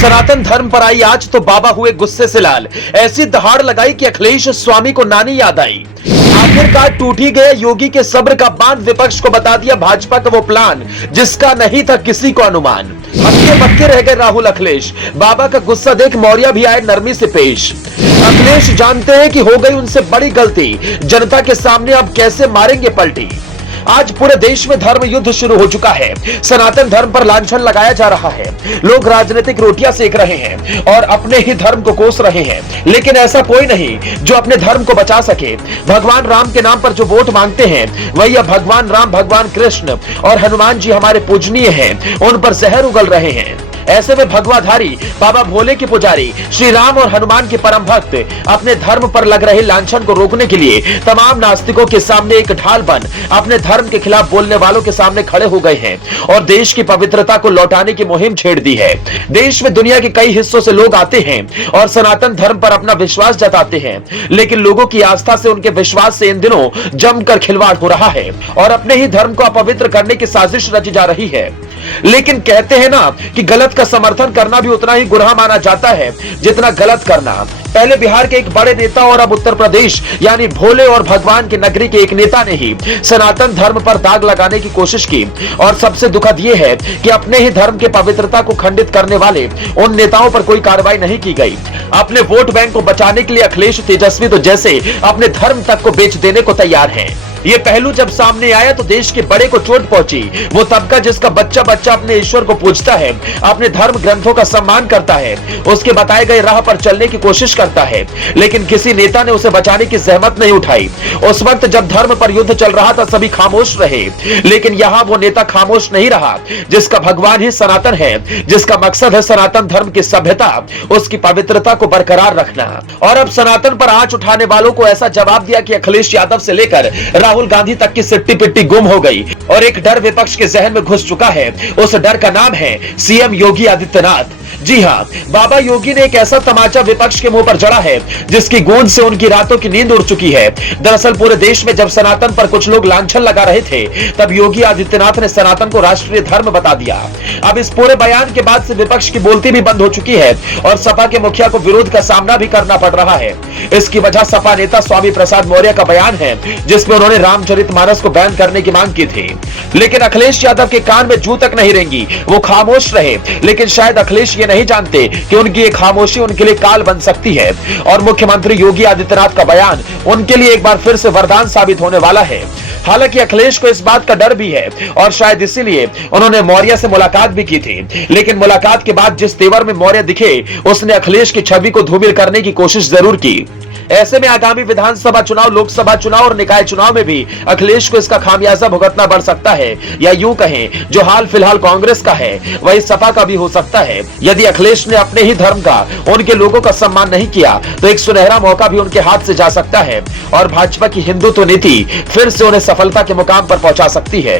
सनातन धर्म पर आई आज तो बाबा हुए गुस्से से लाल। ऐसी दहाड़ लगाई कि अखिलेश स्वामी को नानी याद आई। आखिरकार टूटी गए योगी के सब्र का बांध, विपक्ष को बता दिया भाजपा का वो प्लान जिसका नहीं था किसी को अनुमान। हक्के बक्के रह गए राहुल अखिलेश। बाबा का गुस्सा देख मौर्य भी आए नरमी से पेश। अखिलेश जानते हैं कि हो गई उनसे बड़ी गलती, जनता के सामने अब कैसे मारेंगे पलटी। आज पूरे देश में धर्म युद्ध शुरू हो चुका है। सनातन धर्म पर लांछन लगाया जा रहा है। लोग राजनीतिक रोटियां सेक रहे हैं और अपने ही धर्म को कोस रहे हैं, लेकिन ऐसा कोई नहीं जो अपने धर्म को बचा सके। भगवान राम के नाम पर जो वोट मांगते हैं वही अब भगवान राम, भगवान कृष्ण और हनुमान जी हमारे पूजनीय हैं, उन पर जहर उगल रहे हैं। ऐसे में भगवाधारी बाबा भोले के पुजारी श्री राम और हनुमान के परम भक्त अपने धर्म पर लग रहे लांछन को रोकने के लिए तमाम नास्तिकों के सामने एक ढाल बन अपने धर्म के खिलाफ बोलने वालों के सामने खड़े हो गए हैं और देश की पवित्रता को लौटाने की मुहिम छेड़ दी है। देश में दुनिया के कई हिस्सों से लोग आते हैं और सनातन धर्म पर अपना विश्वास जताते हैं, लेकिन लोगों की आस्था से, उनके विश्वास से इन दिनों जमकर खिलवाड़ हो रहा है और अपने ही धर्म को अपवित्र करने की साजिश रची जा रही है। लेकिन कहते हैं ना कि गलत का समर्थन करना भी उतना ही गुनाह माना जाता है जितना गलत करना। पहले बिहार के एक बड़े नेता और अब उत्तर प्रदेश यानी भोले और भगवान की नगरी के एक नेता ने ही सनातन धर्म पर दाग लगाने की कोशिश की और सबसे दुखद यह है कि अपने ही धर्म के पवित्रता को खंडित करने वाले उन नेताओं पर कोई कार्रवाई नहीं की गई। अपने वोट बैंक को बचाने के लिए अखिलेश तेजस्वी तो जैसे अपने धर्म तक को बेच देने को तैयार हैं। ये पहलू जब सामने आया तो देश के बड़े को चोट पहुंची। वो तबका जिसका बच्चा बच्चा अपने ईश्वर को पूजता है, अपने धर्म ग्रंथों का सम्मान करता है, उसके बताए गए राह पर चलने की कोशिश करता है, लेकिन किसी नेता ने उसे बचाने की जहमत नहीं उठाई। उस वक्त जब धर्म पर युद्ध चल रहा था सभी खामोश रहे, लेकिन यहाँ वो नेता खामोश नहीं रहा जिसका भगवान ही सनातन है, जिसका मकसद है सनातन धर्म की सभ्यता, उसकी पवित्रता को बरकरार रखना। और अब सनातन पर आंच उठाने वालों को ऐसा जवाब दिया कि अखिलेश यादव से लेकर राहुल गांधी तक की सिट्टी पिट्टी गुम हो गई और एक डर विपक्ष के जहन में घुस चुका है। उस डर का नाम है सीएम योगी आदित्यनाथ। जी हां, बाबा योगी ने एक ऐसा तमाचा विपक्ष के मुंह पर जड़ा है जिसकी गूंज से उनकी रातों की नींद उड़ चुकी है। दरअसल पूरे देश में जब सनातन पर कुछ लोग लांछन लगा रहे थे तब योगी आदित्यनाथ ने सनातन को राष्ट्रीय धर्म बता दिया। अब इस पूरे बयान के बाद से विपक्ष की बोलती भी बंद हो चुकी है और सपा के मुखिया को विरोध का सामना भी करना पड़ रहा है। इसकी वजह सपा नेता स्वामी प्रसाद मौर्य का बयान है जिसमें उन्होंने रामचरितमानस को बैन करने की मांग की थी, लेकिन अखिलेश यादव के कान में जू तक नहीं रेंगी। वो खामोश रहे, लेकिन शायद अखिलेश ये नहीं जानते कि उनकी एक खामोशी उनके लिए काल बन सकती है और मुख्यमंत्री योगी आदित्यनाथ का बयान उनके लिए एक बार फिर से वरदान साबित होने वाला है। हालांकि अखिलेश को इस बात का डर भी है और शायद इसीलिए उन्होंने मौर्य से मुलाकात भी की थी, लेकिन मुलाकात के बाद जिस तेवर में मौर्य दिखे उसने अखिलेश की छवि को धूमिल करने की कोशिश जरूर की। ऐसे में आगामी विधानसभा चुनाव, लोकसभा चुनाव और निकाय चुनाव में भी अखिलेश को इसका खामियाजा भुगतना पड़ सकता है, या यूं कहें जो हाल फिलहाल कांग्रेस का है वही सपा का भी हो सकता है। यदि अखिलेश ने अपने ही धर्म का, उनके लोगों का सम्मान नहीं किया तो एक सुनहरा मौका भी उनके हाथ से जा सकता है और भाजपा की हिंदुत्व नीति फिर से उन्हें सफलता के मुकाम पर पहुंचा सकती है।